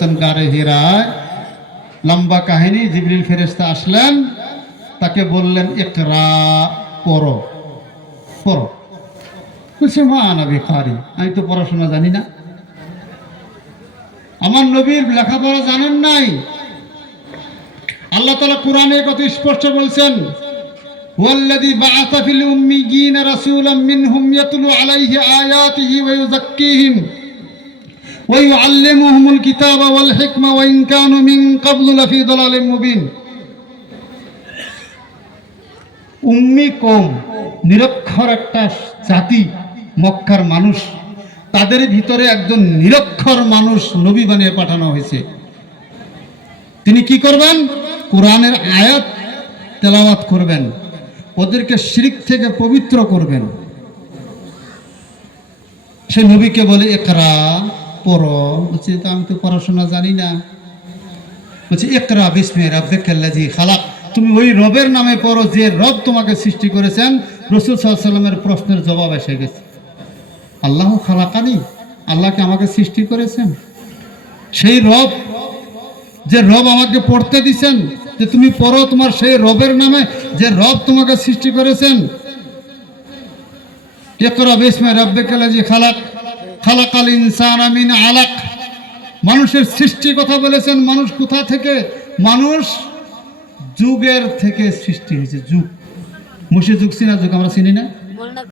গারে হিরায় লম্বা কাহিনী। জিবরিল ফেরেশতা আসলেন, তাকে বললেন ইকরা, পড়ো পড়ো। বলছে মা আনা বিকারি, আমি তো পড়াশোনা জানি না, আমার নবীর লেখাপড়া জানেন নাই। আল্লাহ তাআলা কোরআনে কত স্পষ্ট বলছেন, ওয়াল্লাযী বাআসা ফিল উম্মিয়িনা রাসূলাম মিনহুম ইয়াতলু আলাইহি আয়াতিহি ওয়া ইউযাক্কিহিম ওয়া ইউআল্লিমুহুমুল কিতাবা ওয়াল হিকমা ওয়া ইন কানু মিন ক্বাবলু লাফি দালালিম মুবিন। উম্মি কওম, নিরক্ষর একটা জাতি, মক্কার মানুষ, তাদের ভিতরে একজন নিরক্ষর মানুষ নবী বানিয়ে পাঠানো হয়েছে। তিনি কি করবেন? কোরআনের আয়াত তেলাওয়াত করবেন, ওদেরকে শিরক থেকে পবিত্র করবেন। সে নবীকে বলে ইকরা, পড়ো। বলছে আমি তো পড়াশোনা জানি না। বলছে ইকরা বিসমি রাব্বিকাল্লাযী খালাক, তুমি ওই রবের নামে পড়ো যে রব তোমাকে সৃষ্টি করেছেন। রাসূল সাল্লাল্লাহু আলাইহি ওয়াসাল্লামের প্রশ্নের জবাব এসে গেছে। আল্লাহ খালাকানি, আল্লাহকে আমাকে সৃষ্টি করেছেন। সেই রব, যে রব আমাকে পড়তে দিছেন যে তুমি পড়ো তোমার সেই রবের নামে, যে রব তোমাকে সৃষ্টি করেছেন। ইকরা বিসমি রাব্বিকাল্লাযী খালাক খালাকাল ইনসানা মিন আলাক। মানুষের সৃষ্টি কথা বলেছেন। মানুষ কোথা থেকে? মানুষ যুগের থেকে সৃষ্টি হয়েছে। যুগ, মুশে যুগ, চিনা যুগ আমরা চিনি না।